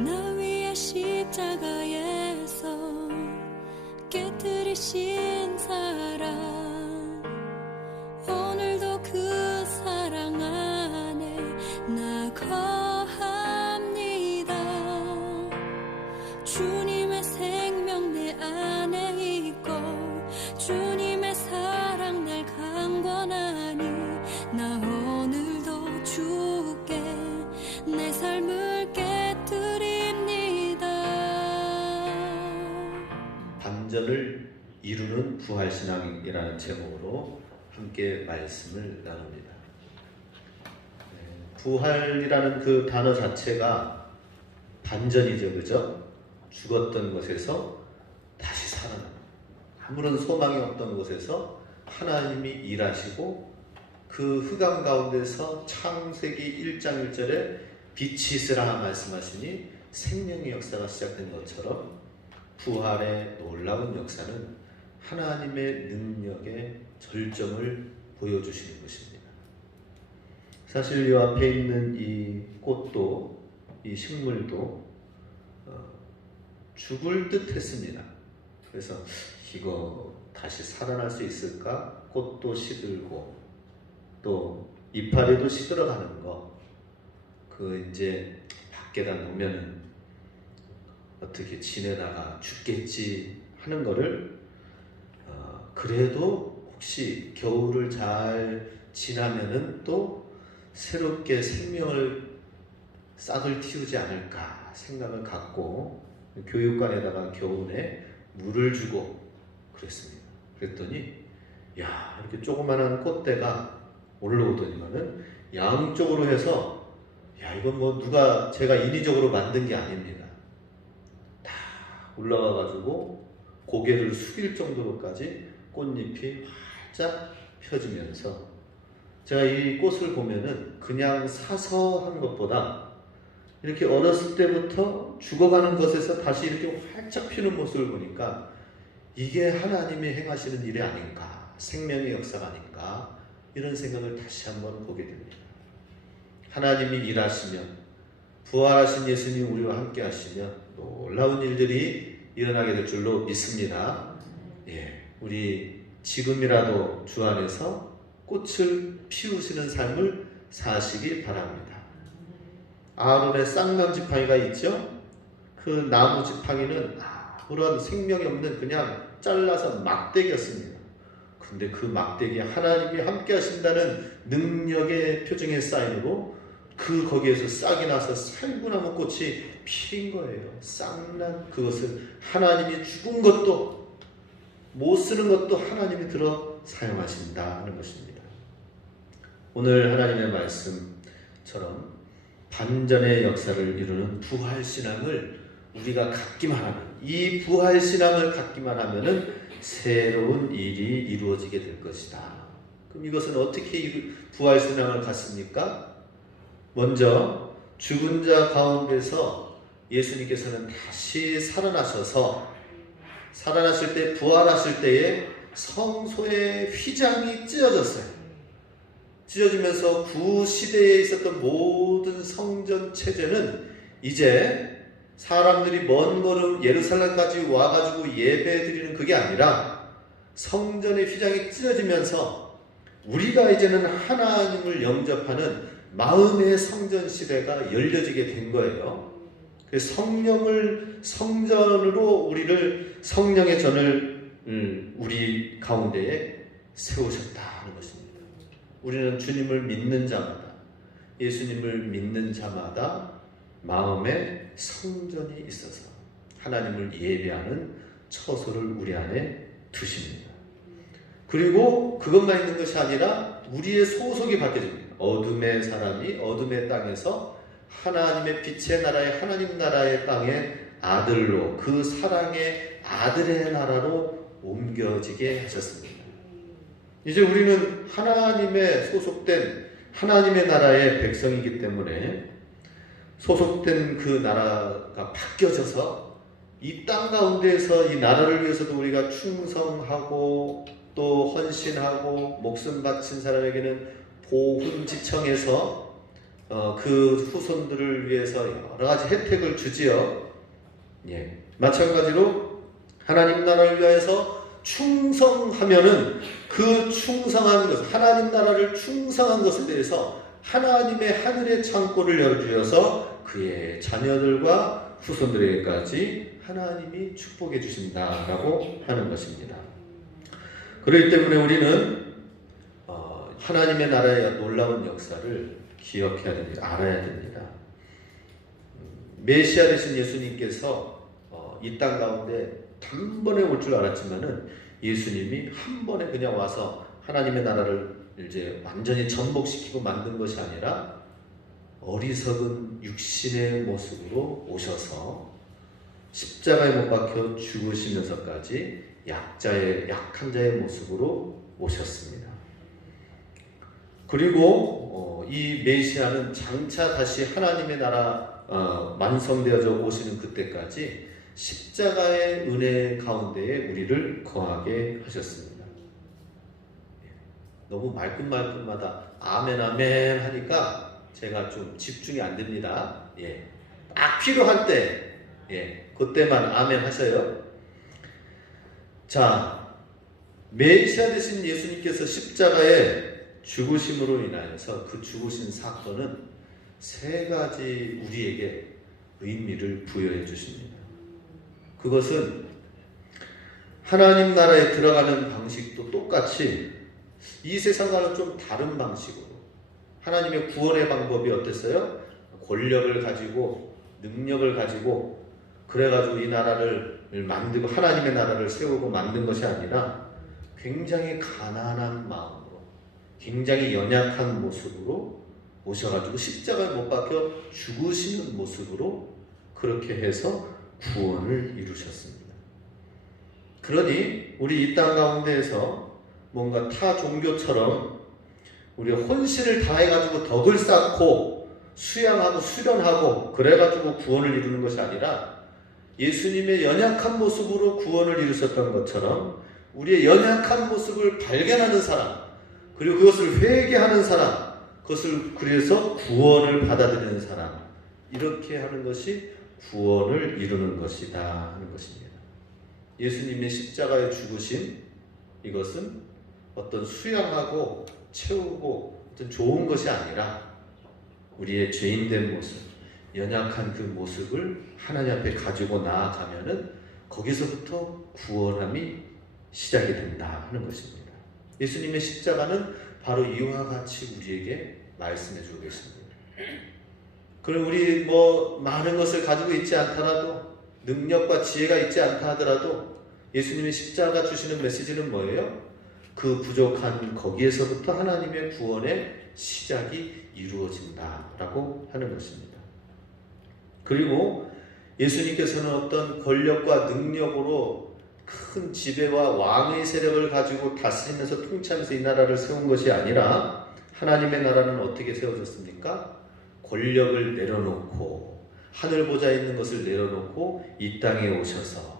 나 위에 십자가에서 깨뜨리신 사랑, 오늘도 그 사랑 안에 나 거합니다. 주님의 생명 내 안에 있고 주님의 사랑 날 강권하니 나 오늘도 주께 내 삶을 깨뜨립니다. 반전을 이루는 부활신앙이라는 제목으로 함께 말씀을 나눕니다. 부활이라는 그 단어 자체가 반전이죠, 그죠? 죽었던 곳에서 다시 살아나는, 아무런 소망이 없던 곳에서 하나님이 일하시고 그 흑암 가운데서 창세기 1장 1절에 빛이 있으라 말씀하시니 생명의 역사가 시작된 것처럼 부활의 놀라운 역사는 하나님의 능력의 절정을 보여주시는 것입니다. 사실 이 앞에 있는 이 꽃도, 이 식물도 죽을 듯 했습니다. 그래서 이거 다시 살아날 수 있을까? 꽃도 시들고 또 이파리도 시들어가는 거, 그 이제 밖에다 놓으면 어떻게 지내다가 죽겠지 하는 거를 그래도 혹시 겨울을 잘 지나면은 또 새롭게 생명을 싹을 틔우지 않을까 생각을 갖고 교육관에다가 겨우내 물을 주고 그랬습니다. 그랬더니 야, 이렇게 조그마한 꽃대가 올라오더니만은 양쪽으로 해서 야, 이건 뭐 누가 제가 인위적으로 만든 게 아닙니다. 다 올라와가지고 고개를 숙일 정도로까지 꽃잎이 활짝 펴지면서 제가 이 꽃을 보면은 그냥 사서 한 것보다 이렇게 어렸을 때부터 죽어가는 것에서 다시 이렇게 활짝 피는 모습을 보니까 이게 하나님이 행하시는 일이 아닌가, 생명의 역사가 아닌가, 이런 생각을 다시 한번 보게 됩니다. 하나님이 일하시면, 부활하신 예수님 우리와 함께 하시면 놀라운 일들이 일어나게 될 줄로 믿습니다. 우리 지금이라도 주 안에서 꽃을 피우시는 삶을 사시기 바랍니다. 아론의 쌍난 지팡이가 있죠? 그 나무 지팡이는 아무런 생명이 없는 그냥 잘라서 막대기였습니다. 근데 그 막대기에 하나님이 함께 하신다는 능력의 표징의 사인으로 거기에서 싹이 나서 살구나무 꽃이 피인 거예요. 쌍난, 그것을 하나님이 죽은 것도 못 쓰는 것도 하나님이 들어 사용하신다는 것입니다. 오늘 하나님의 말씀처럼 반전의 역사를 이루는 부활신앙을 우리가 갖기만 하면, 이 부활신앙을 갖기만 하면은 새로운 일이 이루어지게 될 것이다. 그럼 이것은 어떻게 부활신앙을 갖습니까? 먼저 죽은 자 가운데서 예수님께서는 다시 살아나셔서, 살아나실 때, 부활하실 때에 성소의 휘장이 찢어졌어요. 찢어지면서 구시대에 있었던 모든 성전 체제는 이제 사람들이 먼 걸음 예루살렘까지 와가지고 예배 드리는 그게 아니라 성전의 휘장이 찢어지면서 우리가 이제는 하나님을 영접하는 마음의 성전 시대가 열려지게 된 거예요. 성전으로 우리를, 성령의 전을 우리 가운데에 세우셨다는 것입니다. 우리는 주님을 믿는 자마다, 예수님을 믿는 자마다 마음에 성전이 있어서 하나님을 예배하는 처소를 우리 안에 두십니다. 그리고 그것만 있는 것이 아니라 우리의 소속이 바뀌어집니다. 어둠의 사람이 어둠의 땅에서 하나님의 빛의 나라의, 하나님 나라의 땅의 아들로, 그 사랑의 아들의 나라로 옮겨지게 하셨습니다. 이제 우리는 하나님의 소속된 하나님의 나라의 백성이기 때문에 소속된 그 나라가 바뀌어져서 이 땅 가운데에서 이 나라를 위해서도 우리가 충성하고 또 헌신하고 목숨 바친 사람에게는 보훈지청에서 그 후손들을 위해서 여러 가지 혜택을 주지요. 예. 마찬가지로 하나님 나라를 위하여서 충성하면은 그 충성한 것, 하나님 나라를 충성한 것에 대해서 하나님의 하늘의 창고를 열어주셔서 그의 자녀들과 후손들에게까지 하나님이 축복해 주신다라고 하는 것입니다. 그렇기 때문에 우리는 하나님의 나라의 놀라운 역사를 기억해야 됩니다. 알아야 됩니다. 메시아 되신 예수님께서 이 땅 가운데 단번에 올 줄 알았지만은 예수님이 한 번에 그냥 와서 하나님의 나라를 이제 완전히 전복시키고 만든 것이 아니라 어리석은 육신의 모습으로 오셔서 십자가에 못 박혀 죽으시면서까지 약한 자의 모습으로 오셨습니다. 그리고 이 메시아는 장차 다시 하나님의 나라 완성되어져 오시는 그때까지 십자가의 은혜 가운데에 우리를 거하게 하셨습니다. 너무 말끝말끝마다 아멘 아멘 하니까 제가 좀 집중이 안 됩니다. 딱 필요할 때 그때만 아멘 하셔요. 자, 메시아 되신 예수님께서 십자가에 죽으심으로 인하여서 그 죽으신 사건은 세 가지 우리에게 의미를 부여해 주십니다. 그것은 하나님 나라에 들어가는 방식도 똑같이 이 세상과는 좀 다른 방식으로 하나님의 구원의 방법이 어땠어요? 권력을 가지고 능력을 가지고 그래가지고 이 나라를 만들고 하나님의 나라를 세우고 만든 것이 아니라 굉장히 가난한 마음으로 굉장히 연약한 모습으로 오셔가지고 십자가에 못 박혀 죽으시는 모습으로 그렇게 해서 구원을 이루셨습니다. 그러니 우리 이 땅 가운데에서 뭔가 타 종교처럼 우리 혼신을 다해가지고 덕을 쌓고 수양하고 수련하고 그래가지고 구원을 이루는 것이 아니라 예수님의 연약한 모습으로 구원을 이루셨던 것처럼 우리의 연약한 모습을 발견하는 사람 그리고 그것을 회개하는 사람 그것을 그래서 구원을 받아들이는 사람 이렇게 하는 것이 구원을 이루는 것이다 하는 것입니다. 예수님의 십자가에 죽으심 이것은 어떤 수양하고 채우고 어떤 좋은 것이 아니라 우리의 죄인된 모습, 연약한 그 모습을 하나님 앞에 가지고 나아가면은 거기서부터 구원함이 시작이 된다 하는 것입니다. 예수님의 십자가는 바로 이와 같이 우리에게 말씀해 주고 계십니다. 그럼 우리 많은 것을 가지고 있지 않더라도 능력과 지혜가 있지 않다 하더라도 예수님의 십자가 주시는 메시지는 뭐예요? 그 부족한 거기에서부터 하나님의 구원의 시작이 이루어진다라고 하는 것입니다. 그리고 예수님께서는 어떤 권력과 능력으로 큰 지배와 왕의 세력을 가지고 다스리면서 통치하면서 이 나라를 세운 것이 아니라 하나님의 나라는 어떻게 세워졌습니까? 권력을 내려놓고 하늘 보좌에 있는 것을 내려놓고 이 땅에 오셔서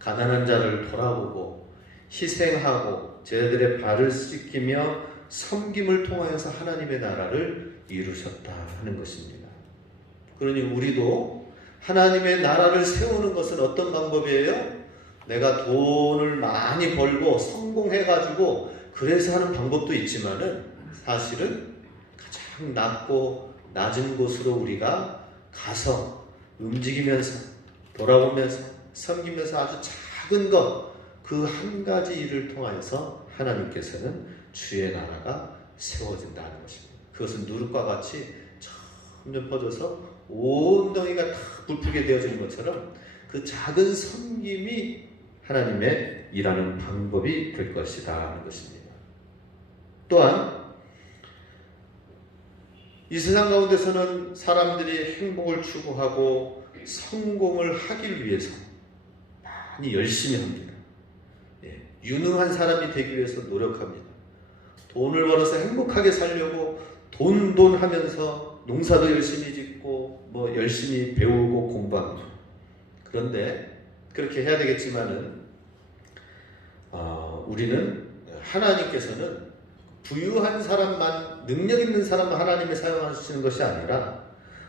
가난한 자를 돌아보고 희생하고 제자들의 발을 씻기며 섬김을 통하여서 하나님의 나라를 이루셨다 하는 것입니다. 그러니 우리도 하나님의 나라를 세우는 것은 어떤 방법이에요? 내가 돈을 많이 벌고 성공해가지고 그래서 하는 방법도 있지만은 사실은 가장 낮은 곳으로 우리가 가서 움직이면서 돌아보면서 섬기면서 아주 작은 것 그 한 가지 일을 통하여서 하나님께서는 주의 나라가 세워진다는 것입니다. 그것은 누룩과 같이 점점 퍼져서 온 덩이가 다 부풀게 되어지는 것처럼 그 작은 섬김이 하나님의 일하는 방법이 될 것이다 하는 것입니다. 또한 이 세상 가운데서는 사람들이 행복을 추구하고 성공을 하기 위해서 많이 열심히 합니다. 유능한 사람이 되기 위해서 노력합니다. 돈을 벌어서 행복하게 살려고 돈 하면서 농사도 열심히 짓고 열심히 배우고 공부합니다. 그런데 그렇게 해야 되겠지만은 우리는 하나님께서는 부유한 사람만, 능력 있는 사람만 하나님이 사용하시는 것이 아니라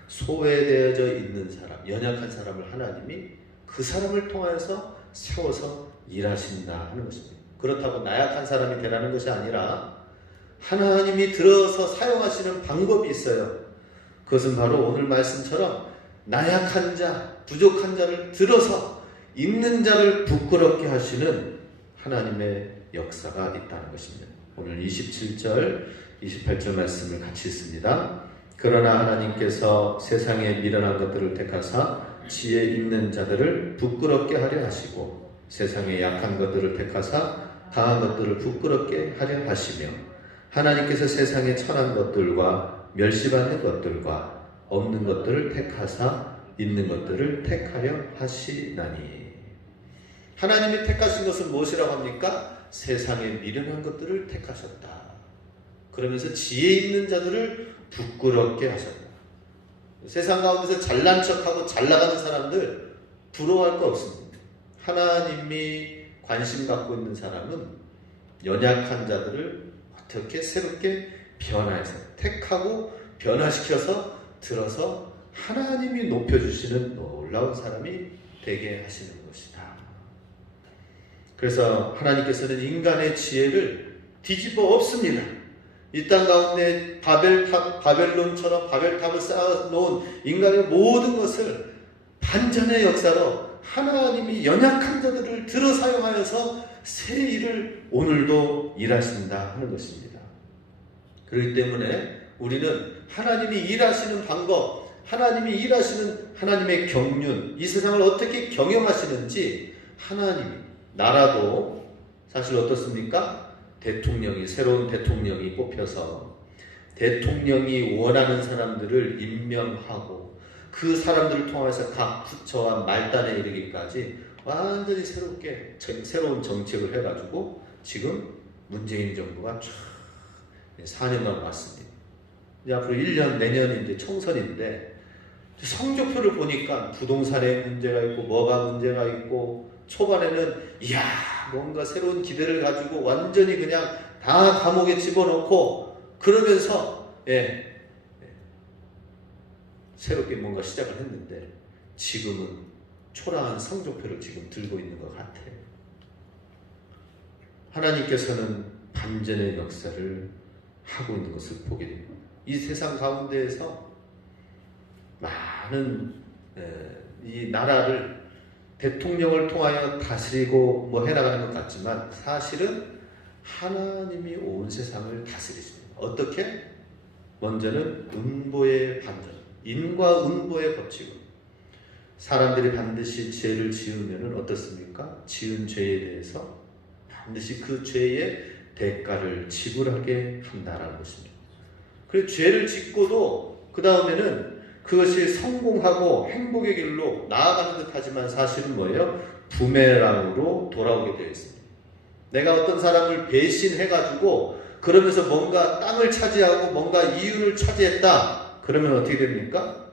소외되어져 있는 사람, 연약한 사람을 하나님이 그 사람을 통하여서 세워서 일하신다 하는 것입니다. 그렇다고 나약한 사람이 되라는 것이 아니라 하나님이 들어서 사용하시는 방법이 있어요. 그것은 바로 오늘 말씀처럼 나약한 자, 부족한 자를 들어서 있는 자를 부끄럽게 하시는 하나님의 역사가 있다는 것입니다. 오늘 27절, 28절 말씀을 같이 읽습니다. 그러나 하나님께서 세상에 미련한 것들을 택하사 지혜 있는 자들을 부끄럽게 하려 하시고 세상에 약한 것들을 택하사 강한 것들을 부끄럽게 하려 하시며 하나님께서 세상에 천한 것들과 멸시받는 것들과 없는 것들을 택하사 있는 것들을 택하려 하시나니. 하나님이 택하신 것은 무엇이라고 합니까? 세상에 미련한 것들을 택하셨다. 그러면서 지혜 있는 자들을 부끄럽게 하셨다. 세상 가운데서 잘난 척하고 잘 나가는 사람들 부러워할 거 없습니다. 하나님이 관심 갖고 있는 사람은 연약한 자들을 어떻게 새롭게 변화해서 택하고 변화시켜서 들어서 하나님이 높여주시는 놀라운 사람이 되게 하시는 것이다. 그래서 하나님께서는 인간의 지혜를 뒤집어 엎습니다. 이 땅 가운데 바벨론처럼 바벨탑을 쌓아놓은 인간의 모든 것을 반전의 역사로 하나님이 연약한 자들을 들어 사용하여서 새 일을 오늘도 일하신다 하는 것입니다. 그렇기 때문에 우리는 하나님이 일하시는 방법, 하나님이 일하시는 하나님의 경륜, 이 세상을 어떻게 경영하시는지 하나님이, 나라도 사실 어떻습니까? 새로운 대통령이 뽑혀서 대통령이 원하는 사람들을 임명하고 그 사람들을 통해서 각 부처와 말단에 이르기까지 완전히 새로운 정책을 해가지고 지금 문재인 정부가 쫙 4년간 왔습니다. 이제 앞으로 1년, 내년이 이제 총선인데 성적표를 보니까 부동산에 문제가 있고 뭐가 문제가 있고 초반에는 이야 뭔가 새로운 기대를 가지고 완전히 그냥 다 감옥에 집어넣고 그러면서 새롭게 뭔가 시작을 했는데 지금은 초라한 성적표를 지금 들고 있는 것 같아요. 하나님께서는 반전의 역사를 하고 있는 것을 보게 됩니다. 이 세상 가운데에서 많은 이 나라를 대통령을 통하여 다스리고 뭐 해나가는 것 같지만 사실은 하나님이 온 세상을 다스리십니다. 어떻게? 먼저는 운보의 반전, 인과 운보의 법칙은 사람들이 반드시 죄를 지으면 어떻습니까? 지은 죄에 대해서 반드시 그 죄의 대가를 지불하게 한다라는 것입니다. 그래서 죄를 짓고도 그 다음에는 그것이 성공하고 행복의 길로 나아가는 듯 하지만 사실은 뭐예요? 부메랑으로 돌아오게 되어 있습니다. 내가 어떤 사람을 배신해가지고 그러면서 뭔가 땅을 차지하고 뭔가 이윤을 차지했다. 그러면 어떻게 됩니까?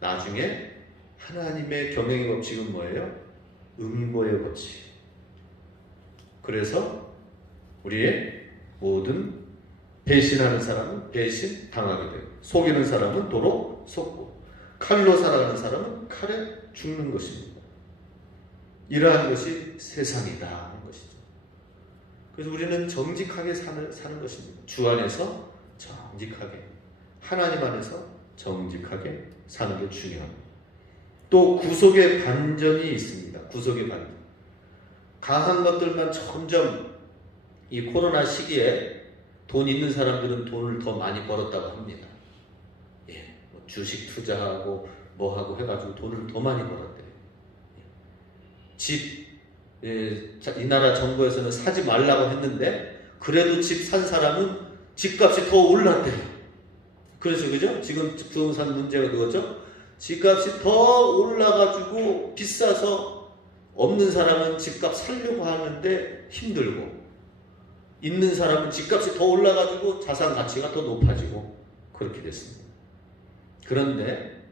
나중에 하나님의 경영의 법칙은 뭐예요? 음보의 법칙. 그래서 우리의 모든 배신하는 사람은 배신 당하게 되고 속이는 사람은 도로 속고 칼로 살아가는 사람은 칼에 죽는 것입니다. 이러한 것이 세상이다 하는 것이죠. 그래서 우리는 정직하게 사는 것입니다. 주 안에서 정직하게, 하나님 안에서 정직하게 사는 게 중요합니다. 또 구속의 반전이 있습니다. 구속의 반전. 강한 것들만 점점 이 코로나 시기에 돈 있는 사람들은 돈을 더 많이 벌었다고 합니다. 뭐 주식 투자하고 뭐하고 해가지고 돈을 더 많이 벌었대요. 집, 이 나라 정부에서는 사지 말라고 했는데 그래도 집 산 사람은 집값이 더 올랐대요. 그래서 그죠? 지금 부동산 문제가 그거죠? 집값이 더 올라가지고 비싸서 없는 사람은 집값 살려고 하는데 힘들고 있는 사람은 집값이 더 올라가지고 자산 가치가 더 높아지고 그렇게 됐습니다. 그런데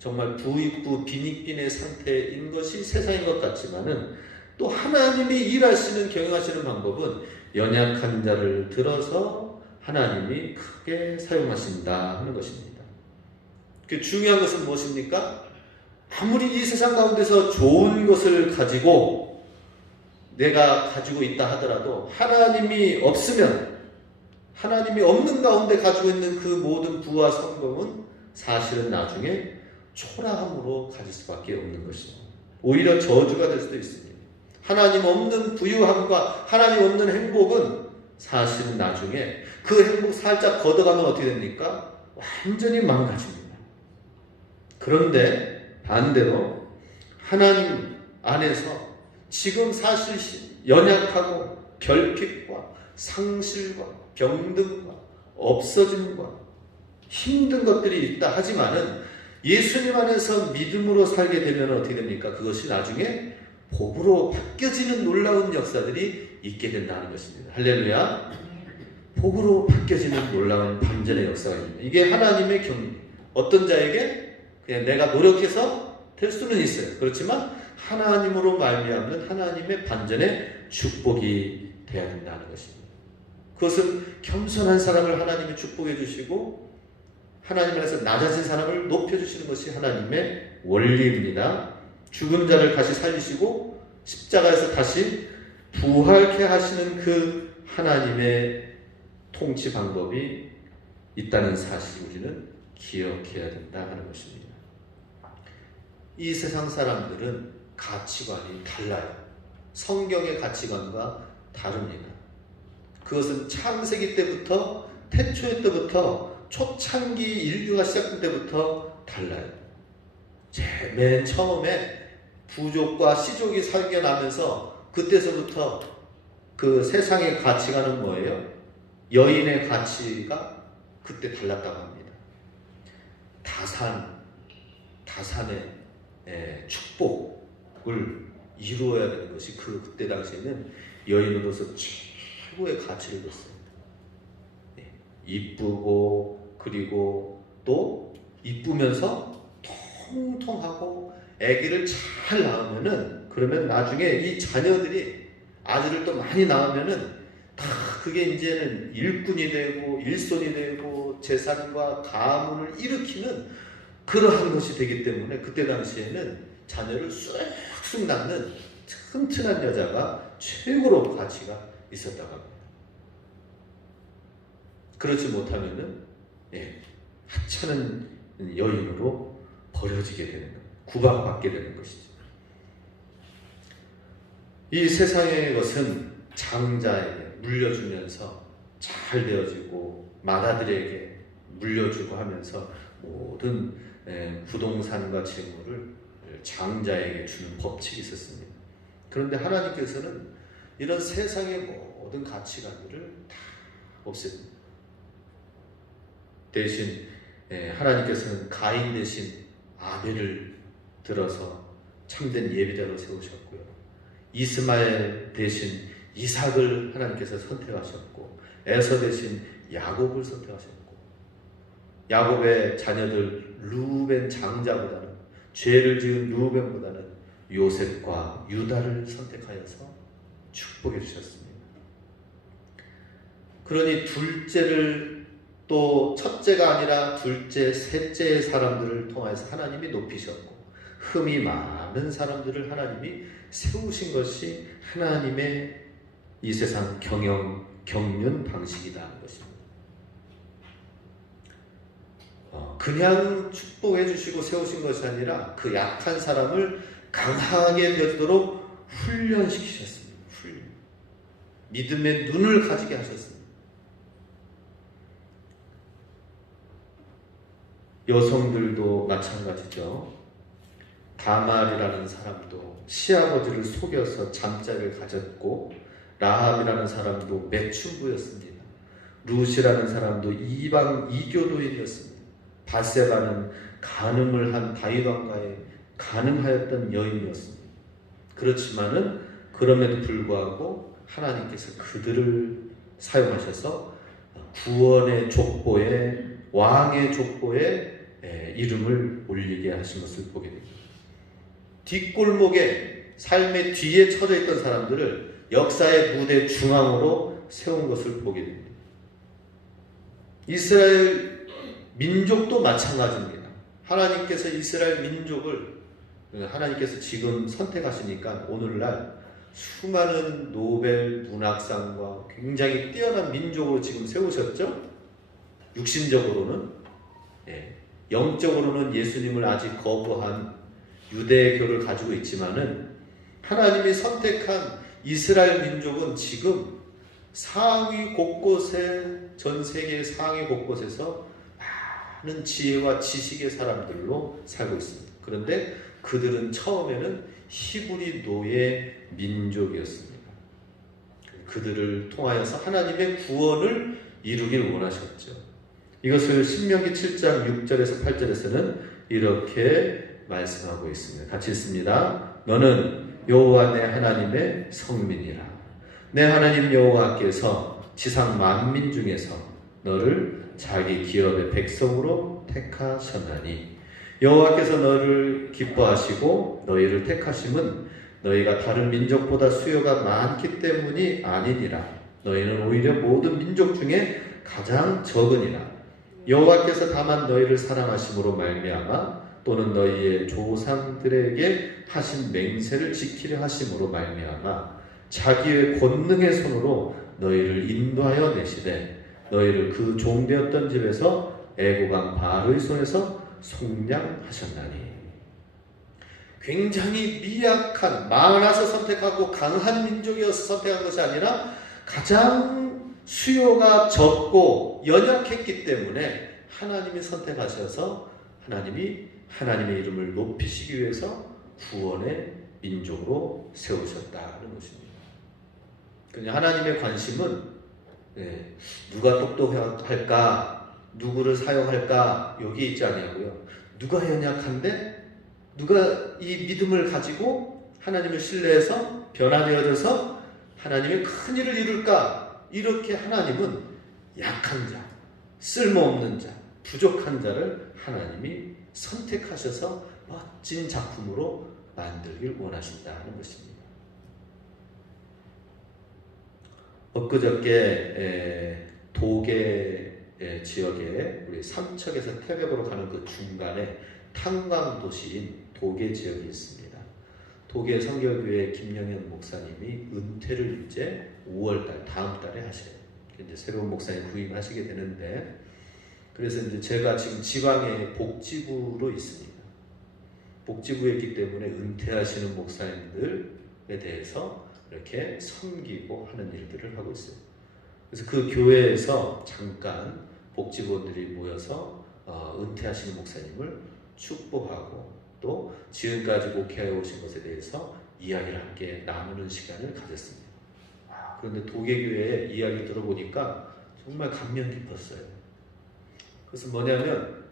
정말 부익부 빈익빈의 상태인 것이 세상인 것 같지만은 또 하나님이 일하시는 경영하시는 방법은 연약한 자를 들어서 하나님이 크게 사용하신다 하는 것입니다. 그 중요한 것은 무엇입니까? 아무리 이 세상 가운데서 좋은 것을 가지고 내가 가지고 있다 하더라도 하나님이 없으면, 하나님이 없는 가운데 가지고 있는 그 모든 부와 성공은 사실은 나중에 초라함으로 가질 수밖에 없는 것이죠. 오히려 저주가 될 수도 있습니다. 하나님 없는 부유함과 하나님 없는 행복은 사실은 나중에 그 행복 살짝 걷어가면 어떻게 됩니까? 완전히 망가집니다. 그런데 반대로 하나님 안에서 지금 사실 연약하고 결핍과 상실과 병듦과 없어짐과 힘든 것들이 있다 하지만은 예수님 안에서 믿음으로 살게 되면 어떻게 됩니까? 그것이 나중에 복으로 바뀌어지는 놀라운 역사들이 있게 된다는 것입니다. 할렐루야. 복으로 바뀌어지는 놀라운 반전의 역사가 있습니다. 이게 하나님의 경륜. 어떤 자에게 그냥 내가 노력해서 될 수는 있어요. 그렇지만 하나님으로 말미암는 하나님의 반전의 축복이 되어야 된다는 것입니다. 그것은 겸손한 사람을 하나님이 축복해 주시고 하나님 안에서 낮아진 사람을 높여주시는 것이 하나님의 원리입니다. 죽은 자를 다시 살리시고 십자가에서 다시 부활케 하시는 그 하나님의 통치 방법이 있다는 사실을 우리는 기억해야 된다 하는 것입니다. 이 세상 사람들은 가치관이 달라요. 성경의 가치관과 다릅니다. 그것은 창세기 때부터, 태초의 때부터, 초창기 인류가 시작된 때부터 달라요. 맨 처음에 부족과 씨족이 생겨나면서 그때서부터 그 세상의 가치관은 뭐예요? 여인의 가치가 그때 달랐다고 합니다. 다산의 축복을 이루어야 되는 것이 그때 당시에는 여인으로서 최고의 가치를 뒀어요. 이쁘고 그리고 또 이쁘면서 통통하고 아기를 잘 낳으면은, 그러면 나중에 이 자녀들이 아들을 또 많이 낳으면은 다 그게 이제는 일꾼이 되고 일손이 되고 재산과 가문을 일으키는 그러한 것이 되기 때문에 그때 당시에는 자녀를 쑥쑥 낳는 튼튼한 여자가 최고로 가치가 있었다고 합니다. 그렇지 못하면은 하찮은 여인으로 버려지게 되는 것, 구박받게 되는 것이죠. 이 세상의 것은 장자에게 물려주면서 잘 되어지고 맏아들에게 물려주고 하면서 모든 부동산과 재물을 장자에게 주는 법칙이 있었습니다. 그런데 하나님께서는 이런 세상의 모든 가치관들을 다 없앱니다. 대신 하나님께서는 가인 대신 아벨을 들어서 참된 예비자로 세우셨고요. 이스마엘 대신 이삭을 하나님께서 선택하셨고, 에서 대신 야곱을 선택하셨고, 야곱의 자녀들 루벤 장자보다는, 죄를 지은 루벤보다는 요셉과 유다를 선택하여서 축복해 주셨습니다. 그러니 둘째를, 또 첫째가 아니라 둘째, 셋째의 사람들을 통해서 하나님이 높이셨고, 흠이 많은 사람들을 하나님이 세우신 것이 하나님의 이 세상 경륜 방식이다 하는 것입니다. 그냥 축복해 주시고 세우신 것이 아니라 그 약한 사람을 강하게 되도록 훈련시키셨습니다. 믿음의 눈을 가지게 하셨습니다. 여성들도 마찬가지죠. 다말이라는 사람도 시아버지를 속여서 잠자리를 가졌고, 라합이라는 사람도 매춘부였습니다. 룻이라는 사람도 이방 이교도인이었습니다. 바세바는 간음을 한 다윗 왕가에 간음하였던 여인이었습니다. 그렇지만은 그럼에도 불구하고 하나님께서 그들을 사용하셔서 구원의 족보에, 왕의 족보에 이름을 올리게 하신 것을 보게 됩니다. 뒷골목에 삶의 뒤에 처져 있던 사람들을 역사의 무대 중앙으로 세운 것을 보게 됩니다. 이스라엘 민족도 마찬가지입니다. 하나님께서 이스라엘 민족을 하나님께서 지금 선택하시니까 오늘날 수많은 노벨 문학상과 굉장히 뛰어난 민족으로 지금 세우셨죠? 육신적으로는, 영적으로는 예수님을 아직 거부한 유대교를 가지고 있지만은 하나님이 선택한 이스라엘 민족은 지금 상위 곳곳에, 전 세계 상위 곳곳에서 많은 지혜와 지식의 사람들로 살고 있습니다. 그런데 그들은 처음에는 히브리 노예 민족이었습니다. 그들을 통하여서 하나님의 구원을 이루길 원하셨죠. 이것을 신명기 7장 6절에서 8절에서는 이렇게 말씀하고 있습니다. 같이 읽습니다. 너는 여호와 내 하나님의 성민이라. 내 하나님 여호와께서 지상 만민 중에서 너를 자기 기업의 백성으로 택하셨나니 여호와께서 너를 기뻐하시고 너희를 택하심은 너희가 다른 민족보다 수요가 많기 때문이 아니니라. 너희는 오히려 모든 민족 중에 가장 적으니라. 여호와께서 다만 너희를 사랑하심으로 말미암아 또는 너희의 조상들에게 하신 맹세를 지키려 하심으로 말미암아 자기의 권능의 손으로 너희를 인도하여 내시되 너희를 그 종되었던 집에서 애고강 바로의 손에서 속량하셨나니. 굉장히 미약한, 많아서 선택하고 강한 민족이어서 선택한 것이 아니라 가장 수요가 적고 연약했기 때문에 하나님이 선택하셔서 하나님이 하나님의 이름을 높이시기 위해서 구원의 민족으로 세우셨다는 것입니다. 그냥 하나님의 관심은 누가 똑똑할까, 누구를 사용할까 여기 있지 않냐고요. 누가 연약한데 누가 이 믿음을 가지고 하나님을 신뢰해서 변화되어져서 하나님의 큰 일을 이룰까? 이렇게 하나님은 약한 자, 쓸모없는 자, 부족한 자를 하나님이 선택하셔서 멋진 작품으로 만들길 원하신다는 것입니다. 엊그저께 도계 지역에 우리 삼척에서 태백으로 가는 그 중간에 탄광 도시인 도계 지역이 있습니다. 도계 성결교회 김영현 목사님이 은퇴를 이제 5월달 다음 달에 하셔요. 이제 새로운 목사님 부임하시게 되는데, 그래서 이제 제가 지금 지방의 복지부로 있습니다. 복지부에 있기 때문에 은퇴하시는 목사님들에 대해서 이렇게 섬기고 하는 일들을 하고 있어요. 그래서 그 교회에서 잠깐 복지부원들이 모여서 은퇴하시는 목사님을 축복하고 또 지금까지 목회해 오신 것에 대해서 이야기를 함께 나누는 시간을 가졌습니다. 그런데 도계교회의 이야기 들어보니까 정말 감명 깊었어요. 그래서 뭐냐면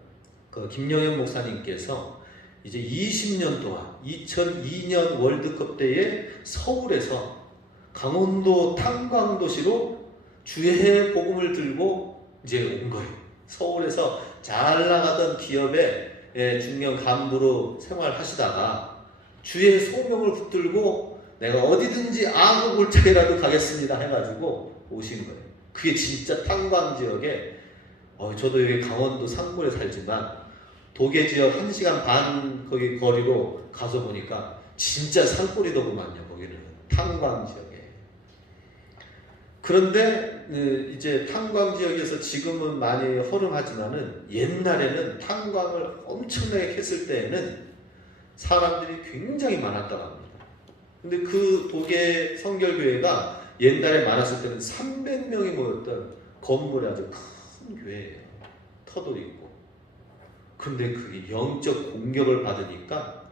그 김영현 목사님께서 이제 20년 동안 2002년 월드컵 때에 서울에서 강원도 탄광도시로 주의 복음을 들고 이제 온 거예요. 서울에서 잘 나가던 기업의 중견 간부로 생활하시다가 주의 소명을 붙들고 내가 어디든지 아무 골짜기라도 가겠습니다 해가지고 오신 거예요. 그게 진짜 탄광 지역에 저도 여기 강원도 산골에 살지만 도계 지역 1시간 반 거기 거리로 가서 보니까 진짜 산골이더구만요. 거기는 탄광 지역에. 그런데 이제 탄광 지역에서 지금은 많이 허름하지만은 옛날에는 탄광을 엄청나게 했을 때에는 사람들이 굉장히 많았다고 합니다. 근데 그 도계 성결교회가 옛날에 많았을 때는 300명이 모였던 건물이 아주 큰 교회예요. 터도 있고. 근데 그게 영적 공격을 받으니까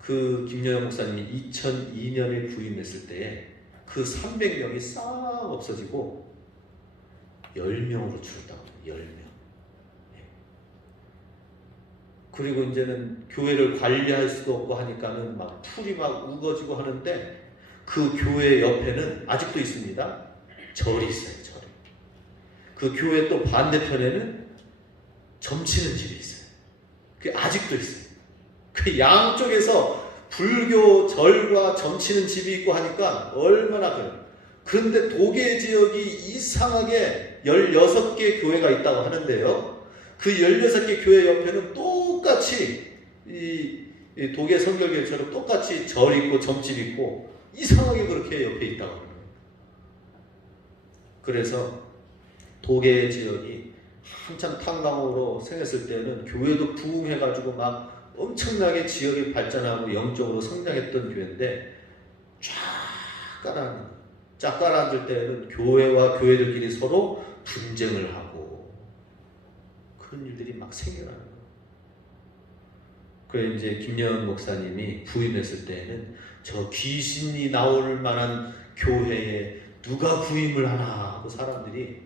그 김여영 목사님이 2002년에 부임했을 때에 그 300명이 싹 없어지고 10명으로 줄었다고 해요. 10명. 그리고 이제는 교회를 관리할 수도 없고 하니까는 막 풀이 막 우거지고 하는데 그 교회 옆에는 아직도 있습니다. 절이 있어요. 절이. 그 교회 또 반대편에는 점치는 집이 있어요. 그게 아직도 있어요. 그 양쪽에서 불교 절과 점치는 집이 있고 하니까 얼마나 그래요. 그런데 도계 지역이 이상하게 16개 교회가 있다고 하는데요. 그 16개 교회 옆에는 똑같이 이 도계 성결교회처럼 똑같이 절 있고 점집 있고 이상하게 그렇게 옆에 있다고 합니다. 그래서 도계 지역이 한참 탕강으로 생겼을 때는 교회도 부흥해가지고 막 엄청나게 지역이 발전하고 영적으로 성장했던 교회인데 쫙 가라앉을 때는 교회와 교회들끼리 서로 분쟁을 하고 그런 일들이 막 생겨나는 거예요. 그래서 이제 김여은 목사님이 부임했을 때에는 저 귀신이 나올 만한 교회에 누가 부임을 하나 하고 사람들이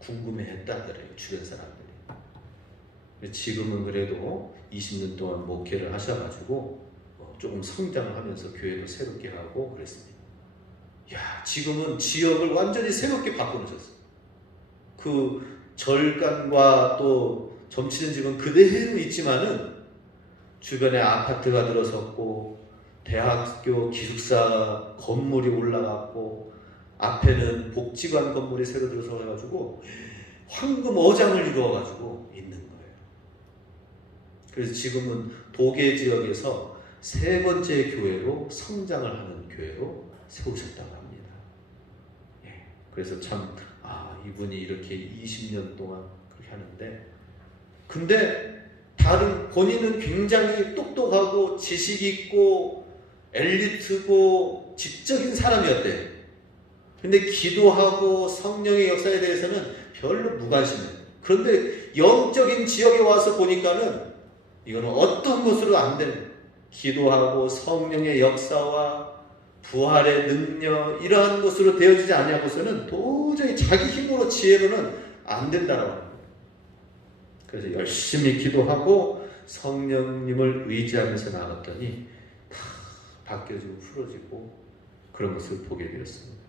궁금해했다더래요. 주변 사람들이. 지금은 그래도 20년 동안 목회를 하셔가지고 조금 성장을 하면서 교회도 새롭게 하고 그랬습니다. 야, 지금은 지역을 완전히 새롭게 바꿔놓으셨어요. 그 절간과 또 점치는 집은 그대로 있지만은 주변에 아파트가 들어섰고 대학교 기숙사 건물이 올라갔고 앞에는 복지관 건물이 새로 들어서가지고 황금 어장을 이루어가지고 있는 거예요. 그래서 지금은 도계 지역에서 세 번째 교회로 성장을 하는 교회로 세우셨다고 합니다. 예, 그래서 참 이분이 이렇게 20년 동안 그렇게 하는데 근데 다른 본인은 굉장히 똑똑하고 지식 있고 엘리트고 지적인 사람이었대요. 근데 기도하고 성령의 역사에 대해서는 별로 무관심해요. 그런데 영적인 지역에 와서 보니까는 이거는 어떤 것으로 안 되는 기도하고 성령의 역사와 부활의 능력 이러한 것으로 되어지지 아니하고서는 도저히 자기 힘으로 지혜로는 안 된다라고 합니다. 그래서 열심히 기도하고 성령님을 의지하면서 나갔더니 다 바뀌어지고 풀어지고 그런 것을 보게 되었습니다.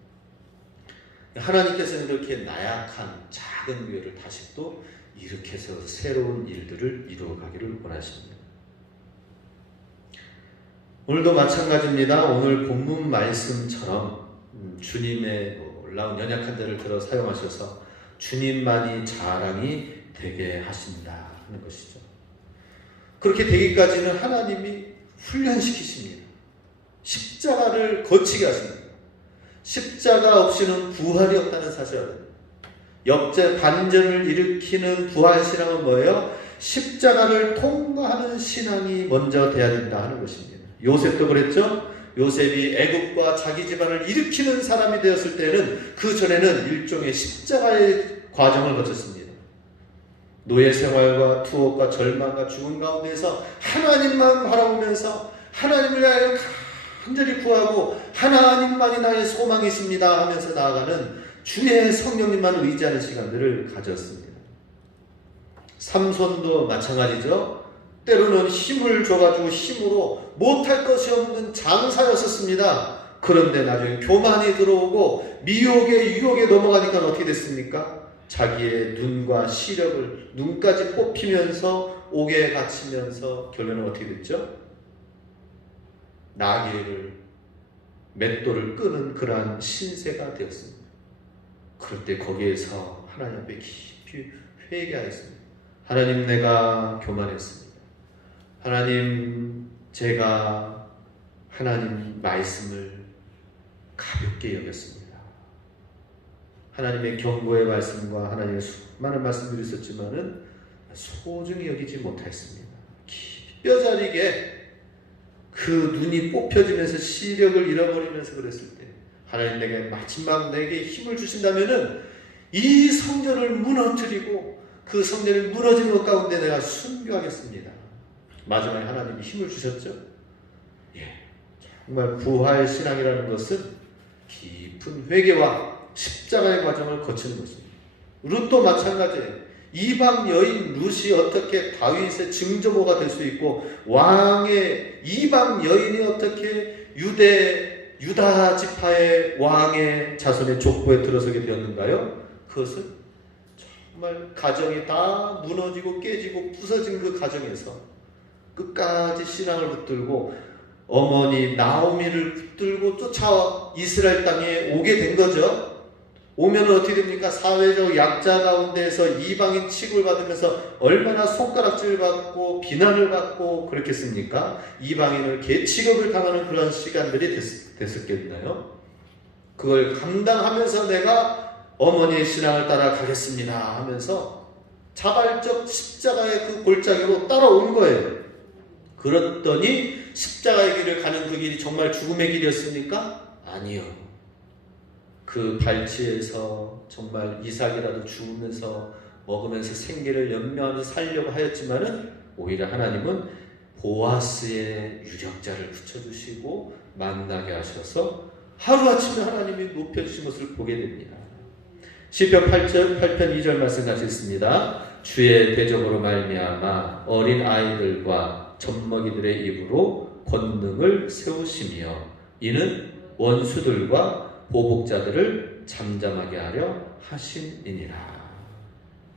하나님께서는 그렇게 나약한 작은 교회를 다시 또 일으켜서 새로운 일들을 이루어가기를 원하십니다. 오늘도 마찬가지입니다. 오늘 본문 말씀처럼 주님의 놀라운 연약한 자를 들어 사용하셔서 주님만이 자랑이 되게 하신다 하는 것이죠. 그렇게 되기까지는 하나님이 훈련시키십니다. 십자가를 거치게 하십니다. 십자가 없이는 부활이 없다는 사실을 역대 반전을 일으키는 부활신앙은 뭐예요? 십자가를 통과하는 신앙이 먼저 돼야 된다 하는 것입니다. 요셉도 그랬죠? 요셉이 애국과 자기 집안을 일으키는 사람이 되었을 때는 그 전에는 일종의 십자가의 과정을 거쳤습니다. 노예 생활과 투옥과 절망과 죽음 가운데서 하나님만 바라보면서 하나님을 위하여 간절히 구하고 하나님만이 나의 소망이십니다 하면서 나아가는 주의 성령님만 의지하는 시간들을 가졌습니다. 삼손도 마찬가지죠. 때로는 힘을 줘가지고 힘으로 못할 것이 없는 장사였었습니다. 그런데 나중에 교만이 들어오고 미혹의 유혹에 넘어가니까 어떻게 됐습니까? 자기의 눈과 시력을 눈까지 뽑히면서 옥에 갇히면서 결론은 어떻게 됐죠? 나귀를 맷돌을 끄는 그러한 신세가 되었습니다. 그럴 때 거기에서 하나님 앞에 깊이 회개하였습니다. 하나님, 내가 교만했습니다. 하나님, 제가 하나님 말씀을 가볍게 여겼습니다. 하나님의 경고의 말씀과 하나님의 수많은 말씀들이 있었지만은 소중히 여기지 못했습니다. 깊이 뼈저리게 그 눈이 뽑혀지면서 시력을 잃어버리면서 그랬을 때 하나님, 내게 마지막 내게 힘을 주신다면은 이 성전을 무너뜨리고 그 성전이 무너지는 것 가운데 내가 순교하겠습니다. 마지막에 하나님이 힘을 주셨죠? 예, 정말 부활 신앙이라는 것은 깊은 회개와 십자가의 과정을 거치는 것입니다. 룻도 마찬가지예요. 이방 여인 룻이 어떻게 다윗의 증조모가 될 수 있고 왕의 이방 여인이 어떻게 유다 지파의 왕의 자손의 족보에 들어서게 되었는가요? 그것은 정말 가정이 다 무너지고 깨지고 부서진 그 가정에서 끝까지 신앙을 붙들고 어머니 나오미를 붙들고 쫓아 이스라엘 땅에 오게 된 거죠. 오면 어떻게 됩니까? 사회적 약자 가운데에서 이방인 취급을 받으면서 얼마나 손가락질 받고 비난을 받고 그렇겠습니까? 이방인을 개취급을 당하는 그런 시간들이 됐었겠나요? 그걸 감당하면서 내가 어머니의 신앙을 따라 가겠습니다 하면서 자발적 십자가의 그 골짜기로 따라온 거예요. 그랬더니 십자가의 길을 가는 그 길이 정말 죽음의 길이었습니까? 아니요. 그 발치에서 정말 이삭이라도 죽으면서 먹으면서 생계를 연명하며 살려고 하였지만은 오히려 하나님은 보아스의 유력자를 붙여주시고 만나게 하셔서 하루아침에 하나님이 높여주신 것을 보게 됩니다. 시편 8편 2절 말씀 같이 있습니다. 주의 대적으로 말미암아 어린 아이들과 젖먹이들의 입으로 권능을 세우시며 이는 원수들과 보복자들을 잠잠하게 하려 하심이니라.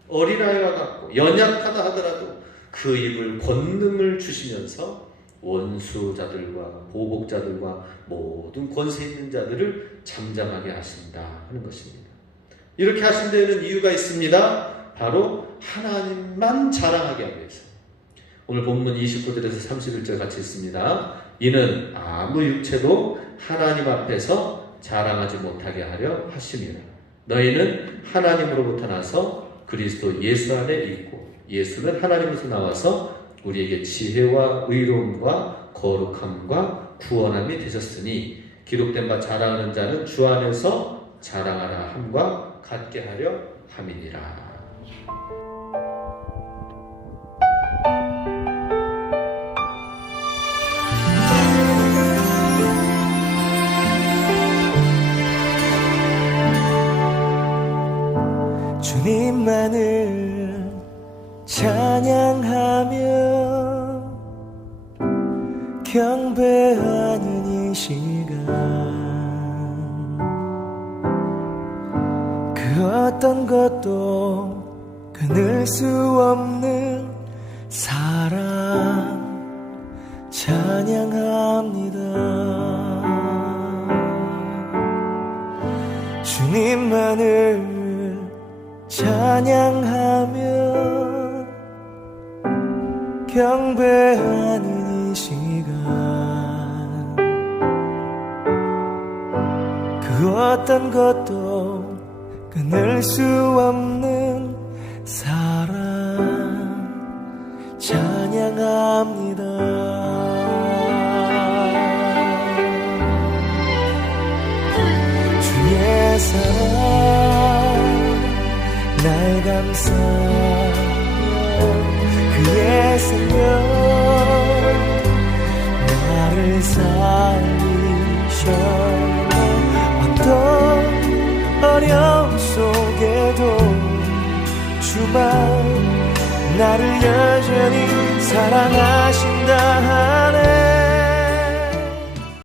어린아이와 같고 연약하다 하더라도 그 입을 권능을 주시면서 원수자들과 보복자들과 모든 권세 있는 자들을 잠잠하게 하신다 하는 것입니다. 이렇게 하신 데에는 이유가 있습니다. 바로 하나님만 자랑하게 하기 위해서. 오늘 본문 29절에서 31절 같이 있습니다. 이는 아무 육체도 하나님 앞에서 자랑하지 못하게 하려 하심이라. 너희는 하나님으로부터 나서 그리스도 예수 안에 있고 예수는 하나님으로서 나와서 우리에게 지혜와 의로움과 거룩함과 구원함이 되셨으니 기록된 바 자랑하는 자는 주 안에서 자랑하라 함과 같게 하려 함이니라. 주님만을 찬양하며 경배하는 이 시간 그 어떤 것도 끊을 수 없는 사랑 찬양합니다. 주님만을 찬양하며 경배하는 이 시간 그 어떤 것도 끊을 수 없는 사랑 찬양합니다. 주의 사랑 날 감싸며 그의 생명 나를 살리셨네. 어떤 어려움 속에도 주만 나를 여전히 사랑하신다 하네.